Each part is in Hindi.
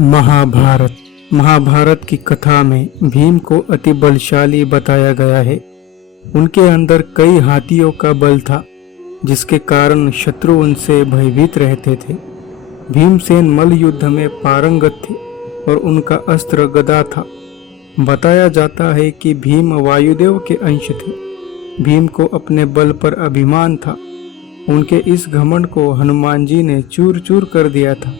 महाभारत महाभारत की कथा में भीम को अति बलशाली बताया गया है। उनके अंदर कई हाथियों का बल था, जिसके कारण शत्रु उनसे भयभीत रहते थे। भीमसेन मल्ल युद्ध में पारंगत थे और उनका अस्त्र गदा था। बताया जाता है कि भीम वायुदेव के अंश थे। भीम को अपने बल पर अभिमान था। उनके इस घमंड को हनुमान जी ने चूर चूर कर दिया था।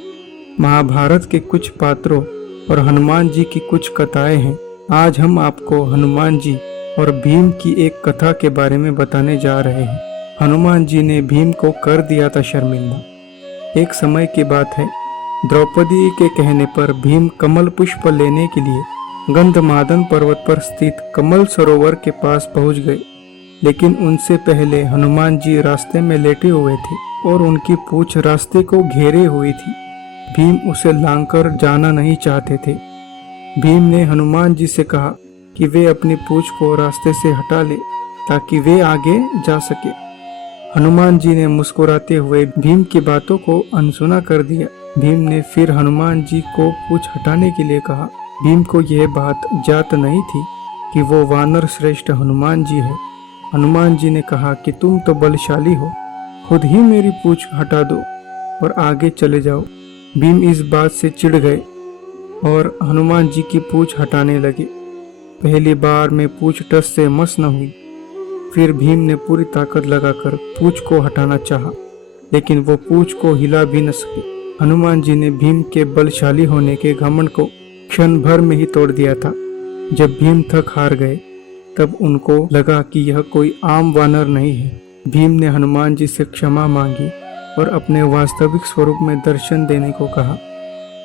महाभारत के कुछ पात्रों और हनुमान जी की कुछ कथाएं हैं। आज हम आपको हनुमान जी और भीम की एक कथा के बारे में बताने जा रहे हैं। हनुमान जी ने भीम को कर दिया था शर्मिंदा। एक समय की बात है, द्रौपदी के कहने पर भीम कमल पुष्प लेने के लिए गंधमादन पर्वत पर स्थित कमल सरोवर के पास पहुंच गए। लेकिन उनसे पहले हनुमान जी रास्ते में लेटे हुए थे और उनकी पूंछ रास्ते को घेरे हुई थी। भीम उसे लांघकर जाना नहीं चाहते थे। भीम ने हनुमान जी से कहा कि वे अपनी पूंछ को रास्ते से हटा ले ताकि वे आगे जा सके। हनुमान जी ने मुस्कुराते हुए भीम की बातों को अनसुना कर दिया। भीम ने फिर हनुमान जी को पूंछ हटाने के लिए कहा। भीम को यह बात ज्ञात नहीं थी कि वो वानर श्रेष्ठ हनुमान जी है। हनुमान जी ने कहा कि तुम तो बलशाली हो, खुद ही मेरी पूंछ हटा दो और आगे चले जाओ। भीम इस बात से चिढ़ गए और हनुमान जी की पूंछ हटाने लगे। पहली बार में पूंछ टस से मस न हुई। फिर भीम ने पूरी ताकत लगाकर पूंछ को हटाना चाहा, लेकिन वो पूंछ को हिला भी न सके। हनुमान जी ने भीम के बलशाली होने के घमंड को क्षण भर में ही तोड़ दिया था। जब भीम थक हार गए, तब उनको लगा कि यह कोई आम वानर नहीं है। भीम ने हनुमान जी से क्षमा मांगी और अपने वास्तविक स्वरूप में दर्शन देने को कहा।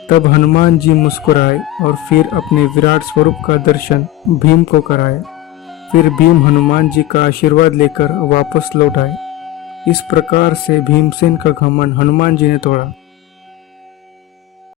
तब हनुमान जी मुस्कुराए और फिर अपने विराट स्वरूप का दर्शन भीम को कराया। फिर भीम हनुमान जी का आशीर्वाद लेकर वापस लौट आए। इस प्रकार से भीमसेन का घमंड हनुमान जी ने तोड़ा।